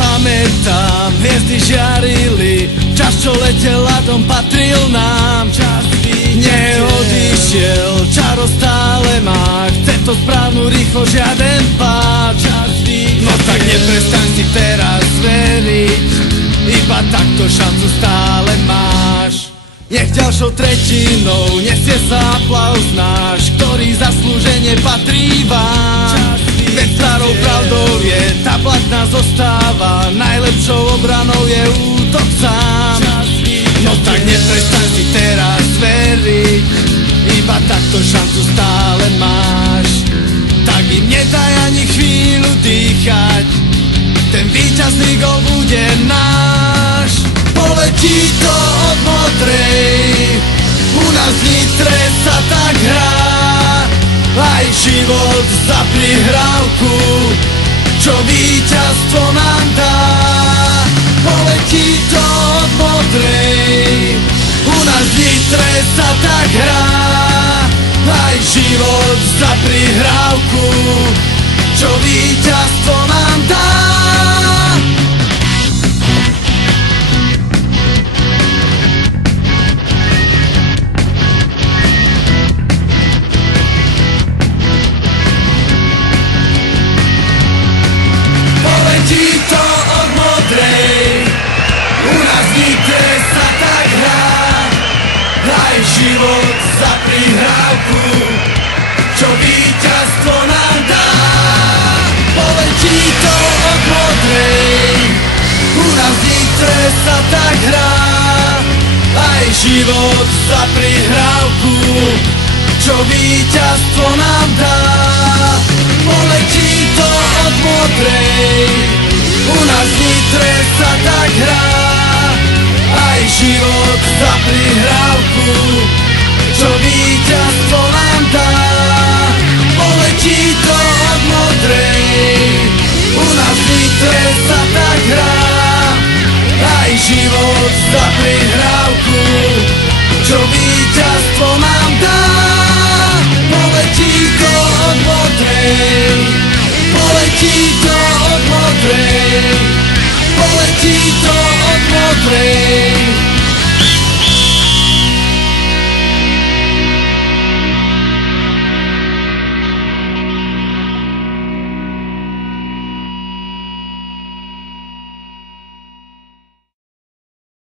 Pamätám, hviezdy žiarili, čas, čo letel a dom patril nám. Čas neodišiel, čaro stále má, chce to správnu rýchlo, žiaden pád. No tak neprestaň si teraz veriť, iba takto šancu stále máš. Nech ďalšou tretinou nesie sa aplauz náš, ktorý zaslúžene patrí vám. Veď starou pravdou je, tá platná zostáva, najlepšou obranou je útok sám. No tak neprestaň si teraz veriť, iba takto šancu stále máš. Tak im nedaj ani chvíľu dýchať, ten víťazný gól bude náš. Poletí to od Modrej, u nás v Nitre sa tak hrá, aj život za prihrávku, čo víťazstvo nám dá. Poletí to od Modrej, u nás v Nitre sa tak hrá, aj život za prihrávku, čo víťazstvo nám dá. Poletí to od Modrej, u nás v Nitre sa tak hrá, aj život za prihrávku, čo víťazstvo nám dá. Poletí to od Modrej, u nás v Nitre sa tak hrá, aj život za prihrávku, čo víťazstvo nám dá. Poletí to od Modrej, u nás v Nitre sa tak hrá, aj život za prihrávku,